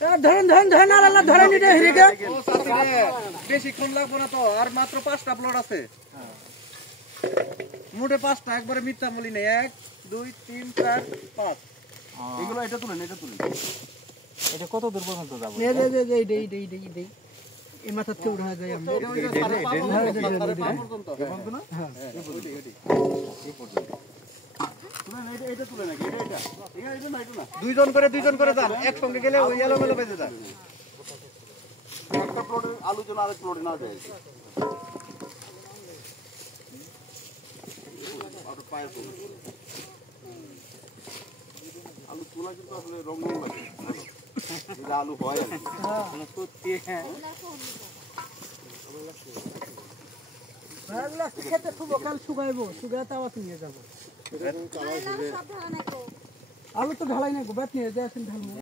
ধরেন ধরেন ধরেন আর আল্লাহ ধরেন এটা হিরিকে বেশিক্ষণ লাগবো না তো, আর মাত্র 5টা প্লট আছে। মোটে 5টা, একবারে মিথ্যা বলি না। 1 2 3 4 5 এগুলো এটা তুলেন, এটা তুলেন। এটা কত দূর পর্যন্ত যাবো? এই মাথা থেকে উড়া যায় আমরা দুইজন করে যান, একসঙ্গে গেলে ওই এলোমেলো বেজে যান। একটা প্লটের আলু যেন আরেক প্লটে না যায়। আলু তোলা কিন্তু আসলে রং লাগে, আলু হয় সত্যি। খেতে কাল শুকাইবো, শুকাই তাওয়া নিয়ে যাবো। আলু তো ঢালাই না, গোবাত নিয়ে যাচ্ছেন ঢালবো।